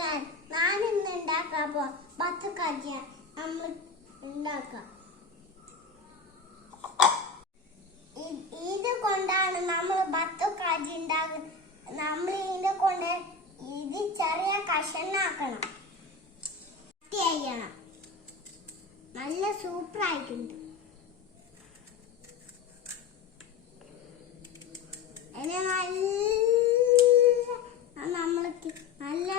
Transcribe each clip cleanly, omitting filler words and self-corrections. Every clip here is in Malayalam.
ഞാൻ ഇന്ന് ഉണ്ടാക്കാപ്പോ ബത്തുക്കാച്ചിയ നമ്മൾ ഉണ്ടാക്കാം. ഇത് കൊണ്ടാണ് നമ്മൾ ബത്തുക്കാച്ചി ഉണ്ടാക്കുന്നത്. നമ്മൾ ഇതിനെ കൊണ്ട് ഇത് ചെറിയ കഷണാക്കണം, ചെയ്യണം. നല്ല സൂപ്പർ ആയിട്ടുണ്ട്. നമ്മൾക്ക് നല്ല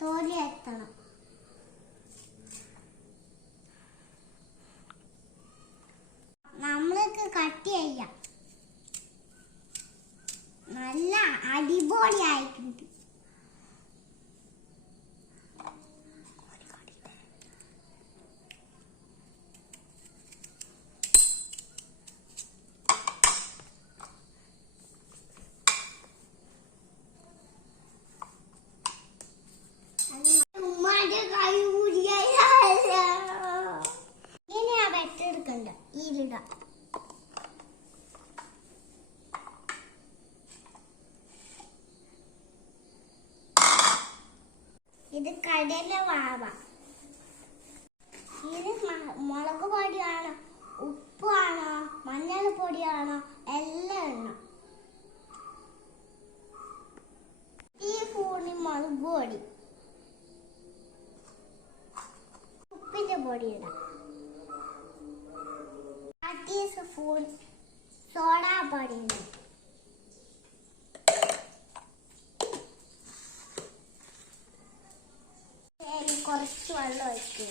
തോലി എത്തണം. നമ്മൾക്ക് കട്ട് ചെയ്യാം. നല്ല അടിപൊളി ആയിട്ടുണ്ട്. ഇത് കടല വാവ. ഇത് മുളക് പൊടിയാണോ, ഉപ്പാണോ, മഞ്ഞൾ പൊടിയാണോ, എല്ലാം എണ്ണം. ഈ സ്പൂണിൽ മുളക് പൊടി, ഉപ്പിന്റെ പൊടി ഇടാം. 1 ടീസ്പൂൺ സോഡാ പൊടി ഇടാം. കുറച്ച് വെള്ളം ഒഴിക്കുക.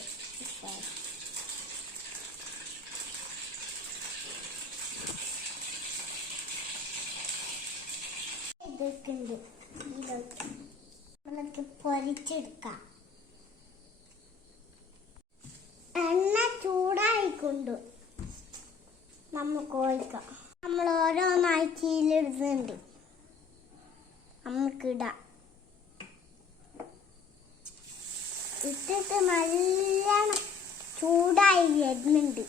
ഇതൊക്കെ ഉണ്ട്. നമുക്ക് പൊരിച്ചെടുക്കാം. എണ്ണ ചൂടായിക്കൊണ്ടു നമുക്ക് ഒഴിക്കാം. നമ്മൾ ഓരോന്നായി ചീലിടുന്നുണ്ട്, നമുക്കിടാം. ഇട്ടിട്ട് നല്ലോണം ചൂടായി വരുന്നുണ്ട്.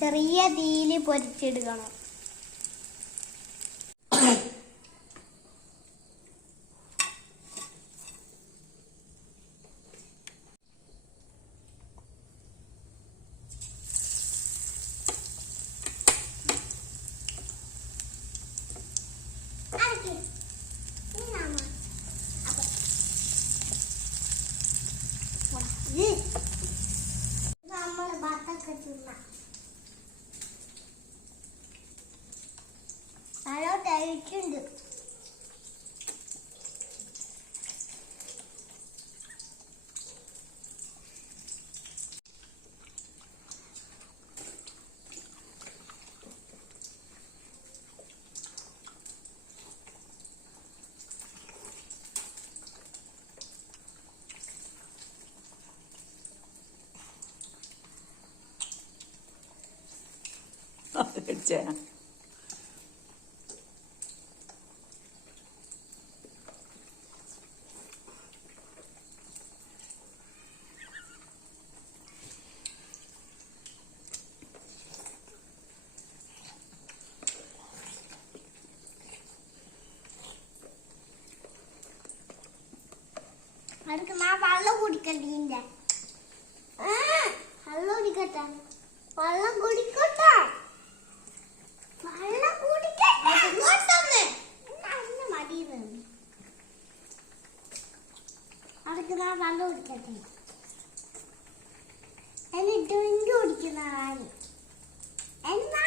ചെറിയ തീയിൽ പൊരിച്ചെടുക്കണം. നമ്മൾ ബത്തൊക്കെ തിന്നാം. നല്ല ടേസ്റ്റ് ഉണ്ട്. അടുക്ക് ഞാൻ വെള്ളം കുടിക്കട്ടെ. വെള്ളം കുടിക്കട്ടെ, വെള്ളം കുടിക്കട്ടെ, വെള്ളം കുടിക്കട്ടെ. മടി അടുക്ക് ഞാൻ വെള്ളം കുടിക്കട്ടെ. എന്നിട്ട് ഡ്രിങ്ക് കുടിക്കുന്ന എന്നാ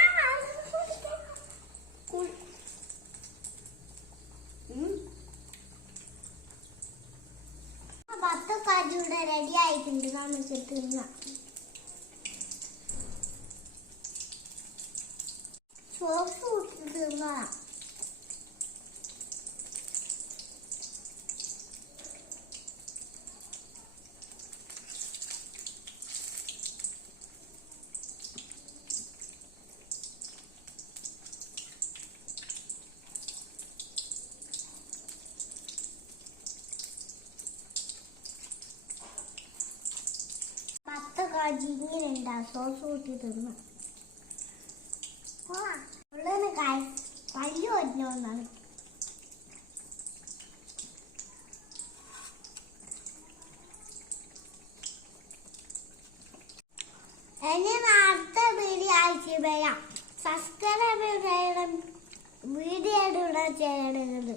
ബത്തുക്കാച്ചി ഇവിടെ റെഡി ആയിട്ടുണ്ട്. നമുക്ക് തിന്നാം. സോസ് കുടിച്ച് തിന്നാം. കാജി ഇങ്ങനെ ഉണ്ടാവും സോസ് കൂട്ടി തിന്നു ഉള്ളതെന്ന് കായ് പല്ലു ഒന്നാണ്. ഇനി അടുത്ത വീഡിയോ അയച്ചു വരാം. സബ്സ്ക്രൈബ് ചെയ്യണം, വീഡിയോ ചെയ്യണത്.